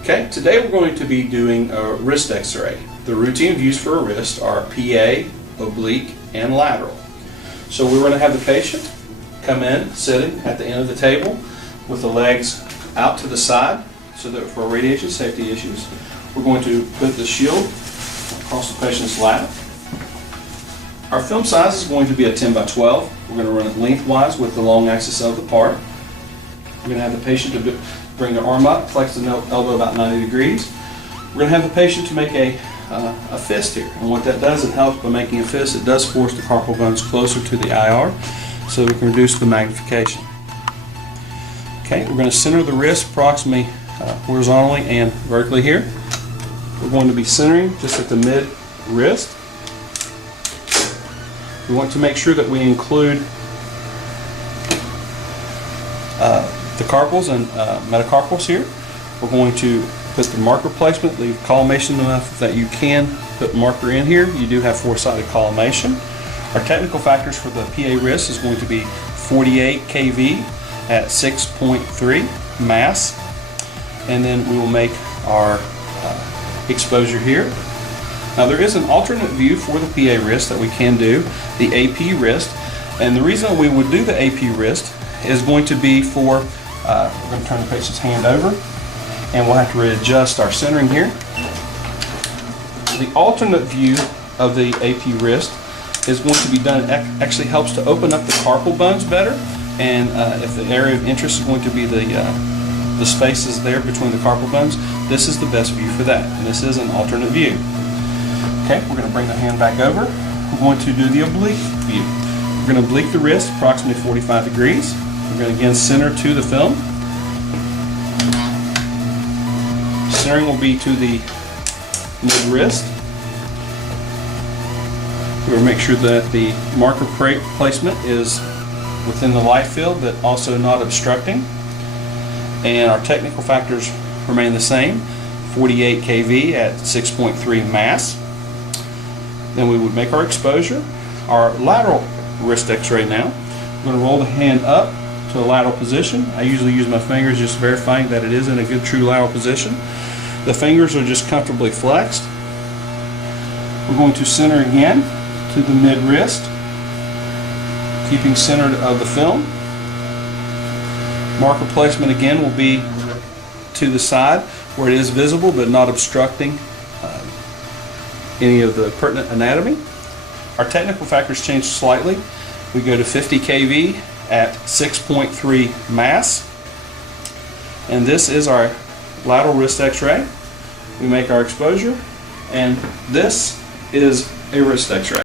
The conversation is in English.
Okay, today we're going to be doing a wrist x-ray. The routine views for a wrist are PA, oblique, and lateral. So we're going to have the patient come in sitting at the end of the table with the legs out to the side so that for radiation safety issues, we're going to put the shield across the patient's lap. Our film size is going to be a 10 by 12. We're going to run it lengthwise with the long axis of the part. We're going to have the patient to bring their arm up, flex the elbow about 90 degrees. We're going to have the patient to make a fist here. And what that does, it helps by making a fist. It does force the carpal bones closer to the IR so we can reduce the magnification. Okay, we're going to center the wrist approximately horizontally and vertically here. We're going to be centering just at the mid wrist. We want to make sure that we include the carpals and metacarpals here. We're going to put the marker placement, leave collimation enough that you can put marker in here. You do have four-sided collimation. Our technical factors for the PA wrist is going to be 48 kV at 6.3 mass, and then we will make our exposure here. Now there is an alternate view for the PA wrist that we can do, the AP wrist, and the reason we would do the AP wrist is going to be for, we're going to turn the patient's hand over and we'll have to readjust our centering here. The alternate view of the AP wrist is going to be done, it actually helps to open up the carpal bones better, and if the area of interest is going to be the spaces there between the carpal bones, this is the best view for that, and this is an alternate view. Okay, we're going to bring the hand back over. We're going to do the oblique view. We're going to oblique the wrist approximately 45 degrees. We're going to again center to the film. Centering will be to the mid wrist. We'll make sure that the marker placement is within the light field but also not obstructing. And our technical factors remain the same, 48 kV at 6.3 mass. Then we would make our exposure. Our lateral wrist x-ray now. I'm going to roll the hand up to a lateral position. I usually use my fingers just verifying that it is in a good true lateral position. The fingers are just comfortably flexed. We're going to center again to the mid wrist, keeping centered of the film. Marker placement again will be to the side where it is visible but not obstructing any of the pertinent anatomy. Our technical factors change slightly. We go to 50 kV at 6.3 mass, and this is our lateral wrist x-ray. We make our exposure, and this is a wrist x-ray.